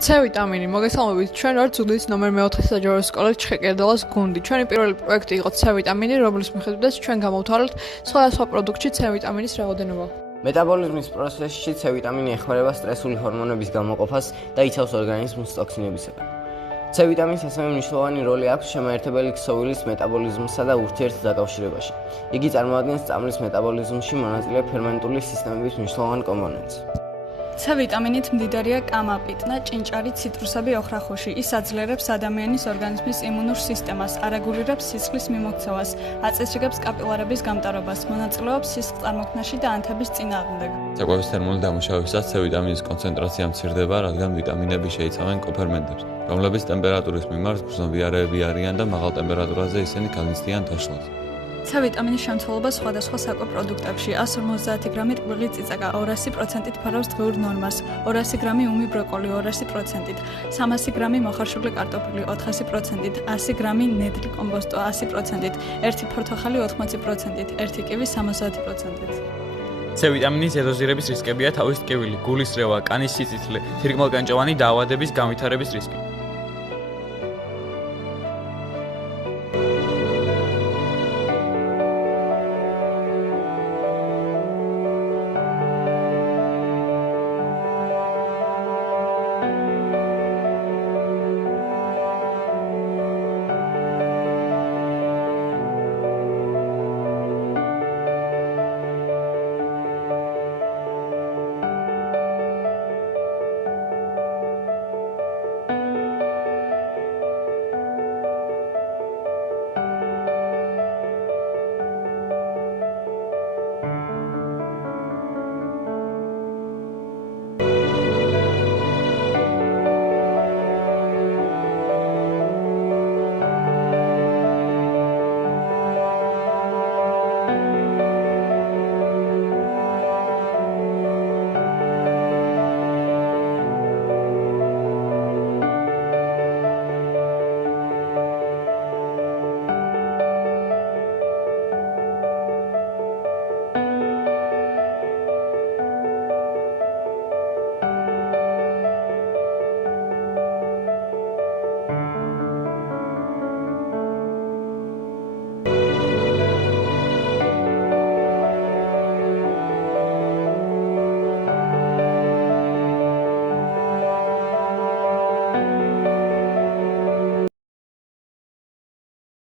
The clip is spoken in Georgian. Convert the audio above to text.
C ვიტამინი მოგესალმებით, ჩვენ ვართ ზუგდიდის ნომერ 4 საჯარო სკოლის ჩხეკერდელას გუნდი. ჩვენი პირველი პროექტი იყო C ვიტამინი, რომლის მიხედვითაც ჩვენ გამოვთვალეთ სხვადასხვა პროდუქტში C ვიტამინის რაოდენობა. მეტაბოლიზმის პროცესში C ვიტამინი ეხმარება სტრესული ჰორმონების გამოყოფას და იცავს ორგანიზმის ტოქსინებისგან. C ვიტამინს ასევე მნიშვნელოვანი როლი აქვს შემაერთებელი ქსოვილის მეტაბოლიზმსა და ურთიერთდაკავშირებაში. იგი წარმოადგენს წამლის მეტაბოლიზმში მონაწილე ფერმენტული სისტემების მნიშვნელოვან კომპონენტს. C ვიტამინით მდიდარია კამა, პიტნა, ჭინჭარი, ციტრუსები, ოხრახუში. ის აძლიერებს ადამიანის ორგანიზმის იმუნურ სისტემას, არეგულირებს სისხლის მიმოქცევას, აწესრიგებს კაპილარების გამტარობას, მონაწილეობს სისხლ წარმოქმნაში და ანთების წინააღმდეგ. საკვების თერმული დამუშავებისას C ვიტამინის კონცენტრაცია მცირდება, რადგან ვიტამინები შეიცავენ კოფერმენტებს, რომლებიც ტემპერატურის მიმართ გრძნობიარეები არიან და მაღალ ტემპერატურაზე ისინი განიცდიან თაშლას. C ვიტამინის შემცველობა სხვადასხვა საკვებ პროდუქტებში 150 გრამი ტკბილი წიწაკა 200%-ით ფარავს დღეურ ნორმას, 200 გრამი უმი ბროკოლი 200%-ით, 300 გრამი მოხარშული კარტოფილი 400%-ით, 100 გრამი ნედლი კომბოსტო 100%-ით, 1 ფორთოხალი 80%-ით, 1 კივი 70%-ით. C ვიტამინის ზედოზირების რისკებია თავის ტკივილი, გულის რევა, კანის სიწითლე, თირკმელკანჭოვანი დაავადების განვითარების რისკი.